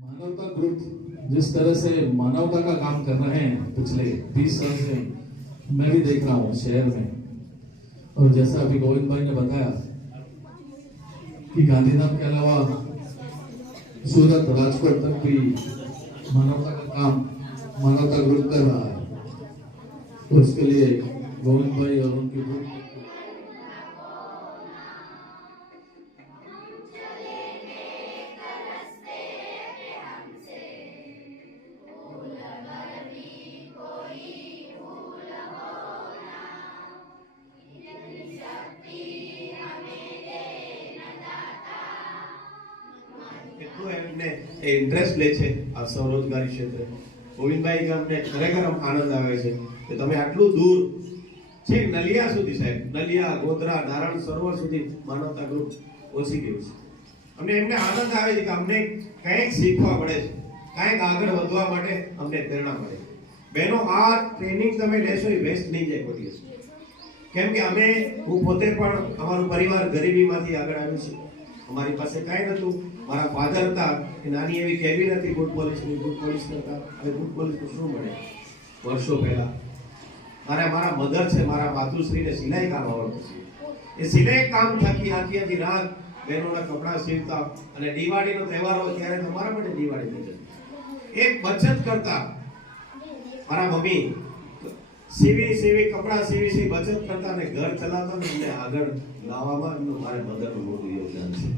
मानवता ग्रुप जिस तरह से मानवता का काम कर रहे हैं पिछले 20 साल से मैं भी देख रहा हूँ शहर में। और जैसा अभी गोविंद भाई ने बताया कि गांधीधाम के अलावा सूरत राजकोट तक भी मानवता का काम मानवता ग्रुप कर रहा है। उसके लिए गोविंद भाई और उनकी ग्रुप इंटरेस्ट ले छे आ स्वरोजगारी क्षेत्र गोविंदभाई के अમને ખરેખર આનંદ આવે છે કે તમે આટલું દૂર છેક નલિયા સુધી સાહેબ નલિયા ગોધરા નારાયણ સરોવર સુધી માનવતા ગ્રુપ પહોંચી ગયું છે। અમને એમને આનંદ આવે છે કે અમને કંઈક શીખવા મળે છે, કંઈક આગળ વધવા માટે અમને પ્રેરણા મળે છે। બહેનો આ ટ્રેનિંગ તમે લેશો એ વેસ્ટ નહીં જાય કોઈ દિવસ, કેમ કે અમે હું પોતે પણ અમારું પરિવાર ગરીબીમાંથી આગળ આવ્યું છે। અમારી પાસે કાંઈ નહોતું, મારા ફાધર હતા કે નાની એવી કેબિન હતી ગુડ પોલીસની, ગુડ પોલીસ કરતા હવે ગુડ પોલીસનું શું મળે વર્ષો પહેલા। મારા મધર છે, મારા માતુશ્રીને સિલાઈ કામ આવડતું છે, એ સિલાઈ કામ થકી આખી રાત બહેનોના કપડાં સીવતા અને દિવાળીનો તહેવાર હોય ત્યારે તમારા માટે દિવાળી થઈ જતી। એક બચત કરતા મારા મમ્મી સીવી કપડાં સીવી બચત કરતા અને ઘર ચલાવતા ને અમને આગળ લાવવામાં એમનું મારા મધરનું મોટું યોગદાન છે।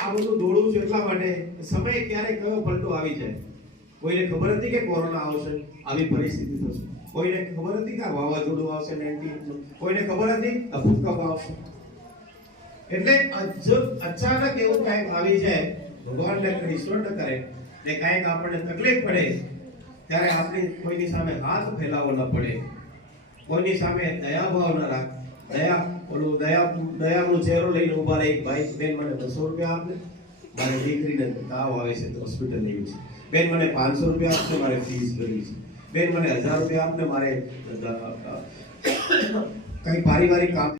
આ બધું દોડું છું એટલા માટે સમય ક્યારે કયો પલટો આવી જાય, કોઈને ખબર હતી કે કોરોના આવશે, આવી પરિસ્થિતિ થશે, કોઈને ખબર હતી કે વાવાઝોડું આવશે, કોઈને ખબર હતી ભૂકંપ આવશે। એટલે અચાનક એવું કંઈક આવી જાય, ભગવાન ને ઈશ્વર ન કરે ને કંઈક આપણને તકલીફ પડે ત્યારે આપણે કોઈની સામે હાથ ફેલાવો ન પડે, કોઈની સામે દયાભાવ ન રાખ, દયાનો ચહેરો લઈને ઉભા રહે। ભાઈ બેન મને 200 રૂપિયા આપને, મારે દીકરીને તાવ આવે છે તો હોસ્પિટલ લેવી છે, બેન મને 500 રૂપિયા આપને, મારે ફીસ ભરવી છે, બેન મને 1000 રૂપિયા આપને, મારે કઈ પારિવારિક કામ